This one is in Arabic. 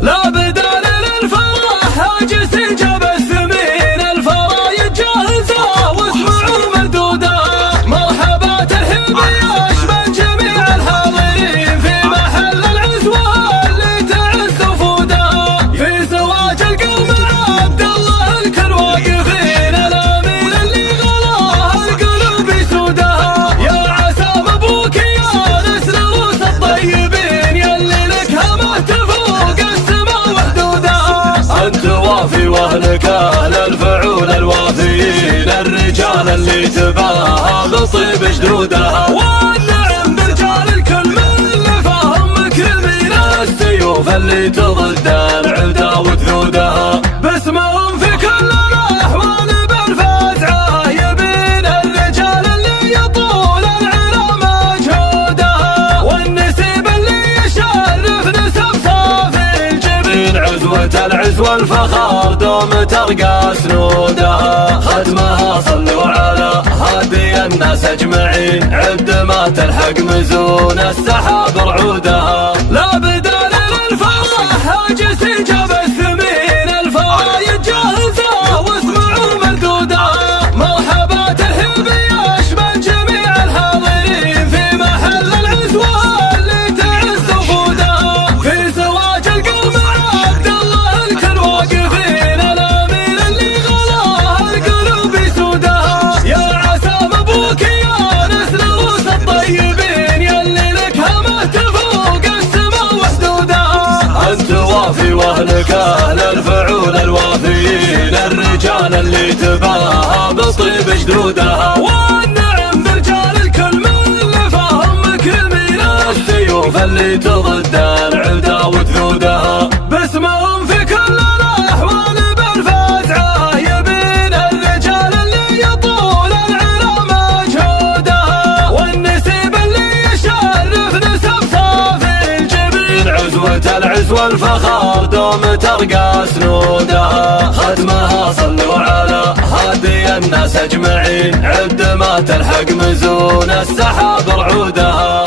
لا بدال للفرح هاجس جاب الثمين الفرايد جاهزة واسمعوا مردودها مرحبا ترحيب يشمل جميع الحاضرين في محل العزوة اللي تعز وفودها في زواج القوم عبد الله الكل واقفين الامين اللي غلاها القلوب يسودها يا عسى مبروك يا نسل روس الطيبين يلي لك همه تفوق السما وحدودها انت وافي واهلك اهل الفعول الوافيين الرجال اللي تباهى بطيب جدودها والنعم برجال الكل من اللي فاهم كل من السيوف اللي تضد العدا وثودها باسمهم في كل الاحوال بالفزعه يبين الرجال اللي يطول العلا مجهودها والنسيب اللي يشرف نسب صافي الجبين عزوة العز والفخر دوم ترقى سنودها ختمها صلوا على هادي الناس اجمعين عد ما تلحق مزون السحاب رعودها لا بدال للفرح هاجس جاب الثمين الفرايد جاهزة واسمعوا مردودها مرحبا ترحيب يشمل جميع الحاضرين في محل العزوة اللي تعز وفودها في زواج القوم عبد الله الكل واقفين الامين اللي غلاها القلوب يسودها يا عسى مبروك يا نسل روس الطيبين يلي لك همه تفوق السما وحدودها انت وافي واهلك اهل الفعول الوافيين الرجال اللي تباهى بطيب جدودها والنعم برجال الكل من اللي فاهم كل من السيوف اللي تضد العدا وثودها باسمهم في كل الاحوال بالفزعه يبين الرجال اللي يطول العلا مجهودها والنسيب اللي يشرف نسب صافي الجبين عزوة العز والفخر دوم ترقى سنودها ختمها صلوا على هادي الناس اجمعين عد ما تلحق مزون السحاب رعودها